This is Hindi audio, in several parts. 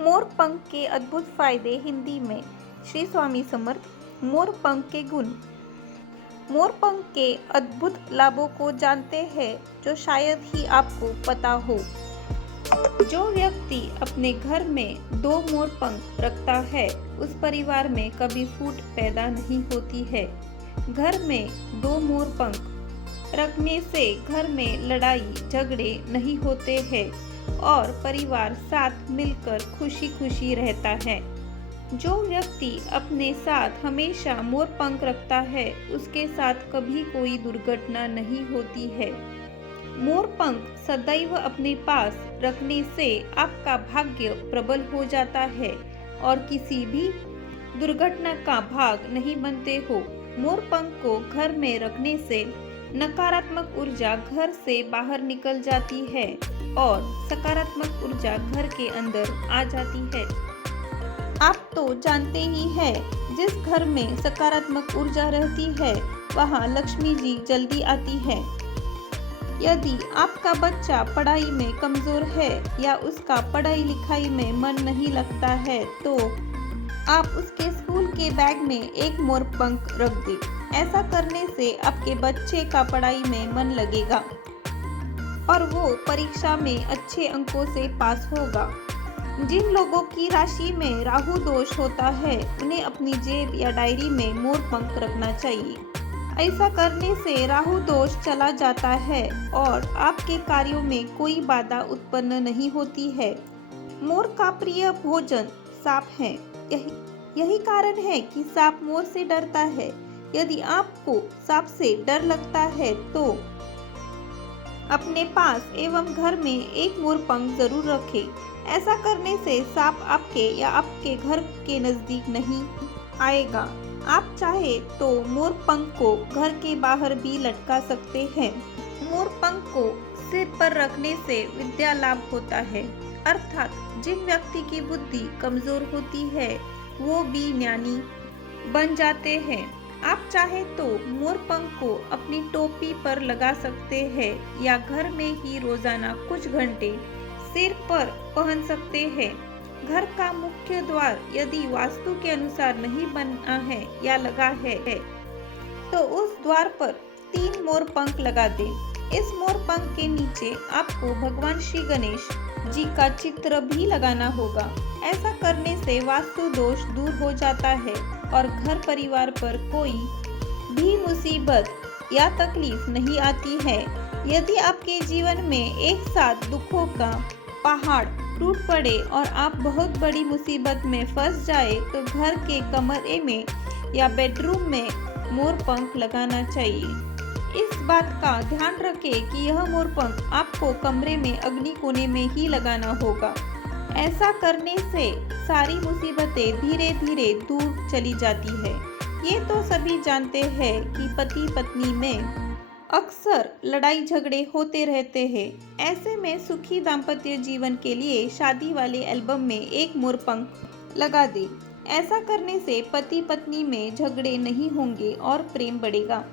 मोर पंख के अद्भुत फायदे हिंदी में। श्री स्वामी समर्थ। मोर पंख के गुण। मोर पंख के अद्भुत लाभों को जानते हैं जो शायद ही आपको पता हो। जो व्यक्ति अपने घर में 2 मोर पंख रखता है उस परिवार में कभी फूट पैदा नहीं होती है। घर में 2 मोर पंख रखने से घर में लड़ाई झगड़े नहीं होते हैं और परिवार साथ मिलकर खुशी खुशी रहता है। जो व्यक्ति अपने साथ हमेशा मोर पंख रखता है उसके साथ कभी कोई दुर्घटना नहीं होती है। मोर पंख सदैव अपने पास रखने से आपका भाग्य प्रबल हो जाता है और किसी भी दुर्घटना का भाग नहीं बनते हो। मोर पंख को घर में रखने से नकारात्मक ऊर्जा घर से बाहर निकल जाती है और सकारात्मक ऊर्जा घर के अंदर आ जाती है। आप तो जानते ही हैं, जिस घर में सकारात्मक ऊर्जा रहती है वहाँ लक्ष्मी जी जल्दी आती है। यदि आपका बच्चा पढ़ाई में कमजोर है या उसका पढ़ाई लिखाई में मन नहीं लगता है तो आप उसके स्कूल के बैग में 1 मोर पंख रख दें। ऐसा करने से आपके बच्चे का पढ़ाई में मन लगेगा और वो परीक्षा में अच्छे अंकों से पास होगा। जिन लोगों की राशि में राहु दोष होता है उन्हें अपनी जेब या डायरी में मोर पंख रखना चाहिए। ऐसा करने से राहु दोष चला जाता है और आपके कार्यों में कोई बाधा उत्पन्न नहीं होती है। मोर का प्रिय भोजन सांप है। यही कारण है कि सांप मोर से डरता है। यदि आपको सांप से डर लगता है तो अपने पास एवं घर में 1 मोर पंख जरूर रखें। ऐसा करने से सांप आपके या आपके घर के नजदीक नहीं आएगा। आप चाहे तो मोर पंख को घर के बाहर भी लटका सकते हैं। मोर पंख को सिर पर रखने से विद्या लाभ होता है, अर्थात जिन व्यक्ति की बुद्धि कमजोर होती है वो भी ज्ञानी बन जाते हैं। आप चाहे तो मोर पंख को अपनी टोपी पर लगा सकते हैं या घर में ही रोजाना कुछ घंटे सिर पर पहन सकते हैं। घर का मुख्य द्वार यदि वास्तु के अनुसार नहीं बना है या लगा है तो उस द्वार पर 3 मोर पंख लगा दें। इस मोर पंख के नीचे आपको भगवान श्री गणेश जी का चित्र भी लगाना होगा। ऐसा करने से वास्तु दोष दूर हो जाता है और घर परिवार पर कोई भी मुसीबत या तकलीफ नहीं आती है। यदि आपके जीवन में एक साथ दुखों का पहाड़ टूट पड़े और आप बहुत बड़ी मुसीबत में फंस जाए तो घर के कमरे में या बेडरूम में मोर पंख लगाना चाहिए। इस बात का ध्यान रखें कि यह मोर पंख आपको कमरे में अग्नि कोने में ही लगाना होगा। ऐसा करने से सारी मुसीबतें धीरे धीरे दूर चली जाती है। ये तो सभी जानते हैं कि पति पत्नी में अक्सर लड़ाई झगड़े होते रहते हैं। ऐसे में सुखी दाम्पत्य जीवन के लिए शादी वाले एल्बम में 1 मोर पंख लगा दें। ऐसा करने से पति पत्नी में झगड़े नहीं होंगे और प्रेम बढ़ेगा।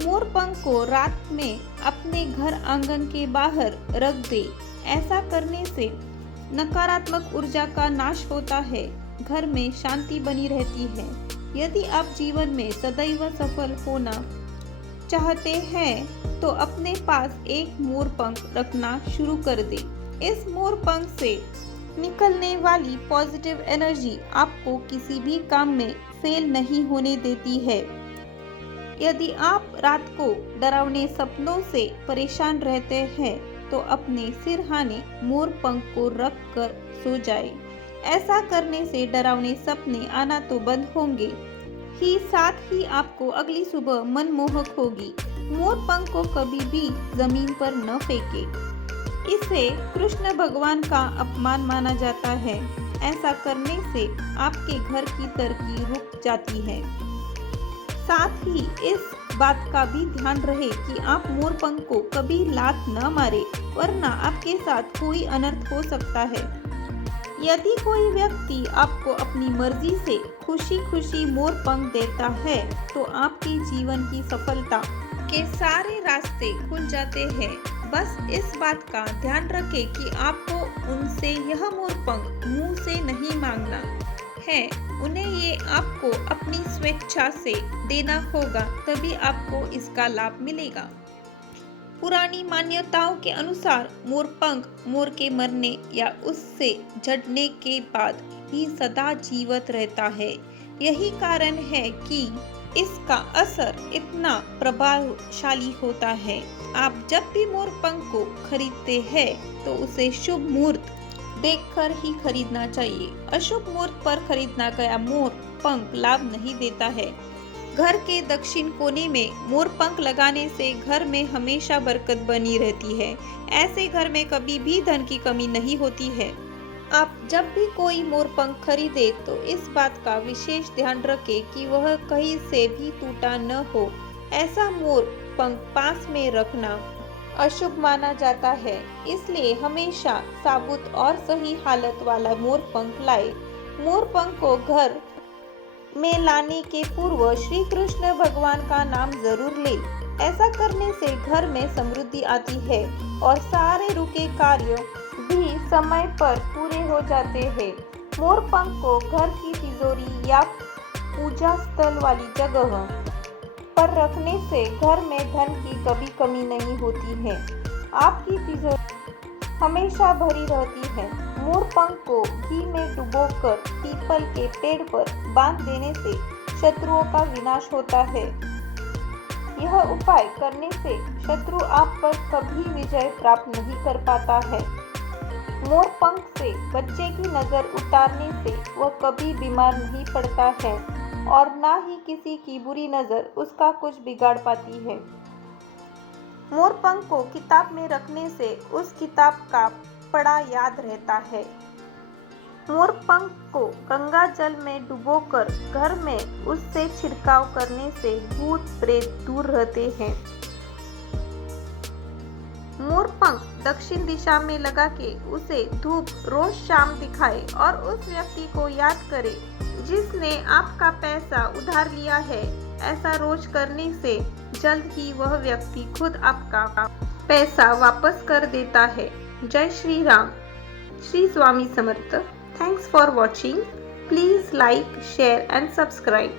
मोर पंख को रात में अपने घर आंगन के बाहर रख दे। ऐसा करने से नकारात्मक ऊर्जा का नाश होता है, घर में शांति बनी रहती है। यदि आप जीवन में सदैव सफल होना चाहते हैं तो अपने पास 1 मोर पंख रखना शुरू कर दें। इस मोर पंख से निकलने वाली पॉजिटिव एनर्जी आपको किसी भी काम में फेल नहीं होने देती है। यदि आप रात को डरावने सपनों से परेशान रहते हैं तो अपने सिरहाने मोर पंख को रख कर सो जाए। ऐसा करने से डरावने सपने आना तो बंद होंगे ही साथ ही आपको अगली सुबह मनमोहक होगी। मोर पंख को कभी भी जमीन पर न फेंके, इसे कृष्ण भगवान का अपमान माना जाता है। ऐसा करने से आपके घर की तरक्की रुक जाती है। साथ ही इस बात का भी ध्यान रहे कि आप मोर पंख को कभी लात न मारे, वरना आपके साथ कोई अनर्थ हो सकता है। यदि कोई व्यक्ति आपको अपनी मर्जी से खुशी खुशी मोर पंख देता है तो आपके जीवन की सफलता के सारे रास्ते खुल जाते हैं। बस इस बात का ध्यान रखें कि आपको उनसे यह मोरपंख मुंह से नहीं मांगना है, उन्हें ये आपको अपनी स्वेच्छा से देना होगा, तभी आपको इसका लाभ मिलेगा। पुरानी मान्यताओं के अनुसार मोरपंख मोर के मरने या उससे झड़ने के बाद ही सदा जीवित रहता है। यही कारण है कि इसका असर इतना प्रभावशाली होता है। आप जब भी मोरपंख को खरीदते हैं तो उसे शुभ मुहूर्त देखकर ही खरीदना चाहिए। अशुभ मुहूर्त पर खरीदना गया मोरपंख लाभ नहीं देता है। घर के दक्षिण कोने में मोरपंख लगाने से घर में हमेशा बरकत बनी रहती है। ऐसे घर में कभी भी धन की कमी नहीं होती है। आप जब भी कोई मोरपंख खरीदे तो इस बात का विशेष ध्यान रखें कि वह कहीं से भी टूटा न हो। ऐसा मोरपंख पास में रखना अशुभ माना जाता है, इसलिए हमेशा साबुत और सही हालत वाला मोरपंख लाए। मोरपंख को घर में लाने के पूर्व श्री कृष्ण भगवान का नाम जरूर ले। ऐसा करने से घर में समृद्धि आती है और सारे रुके कार्य भी समय पर पूरे हो जाते हैं। मोरपंख को घर की तिजोरी या पूजा स्थल वाली जगह पर रखने से घर में धन की कभी कमी नहीं होती है। आपकी तिजोरी हमेशा भरी रहती है। मोरपंख को घी में डुबोकर पीपल के पेड़ पर बांध देने से शत्रुओं का विनाश होता है। यह उपाय करने से शत्रु आप पर कभी विजय प्राप्त नहीं कर पाता है। मोरपंख से बच्चे की नजर उतारने से वह कभी बीमार नहीं पड़ता है और ना ही किसी की बुरी नजर उसका कुछ बिगाड़ पाती है। मोरपंख को किताब में रखने से उस किताब का पढ़ा याद रहता है। मोरपंख को गंगा जल में डुबोकर घर में उससे छिड़काव करने से भूत प्रेत दूर रहते हैं। मोरपंख दक्षिण दिशा में लगा के उसे धूप रोज शाम दिखाए और उस व्यक्ति को याद करे जिसने आपका पैसा उधार लिया है। ऐसा रोज करने से जल्द ही वह व्यक्ति खुद आपका पैसा वापस कर देता है। जय Shri Ram, Shri Swami Samarth. Thanks for watching. Please like, share and subscribe.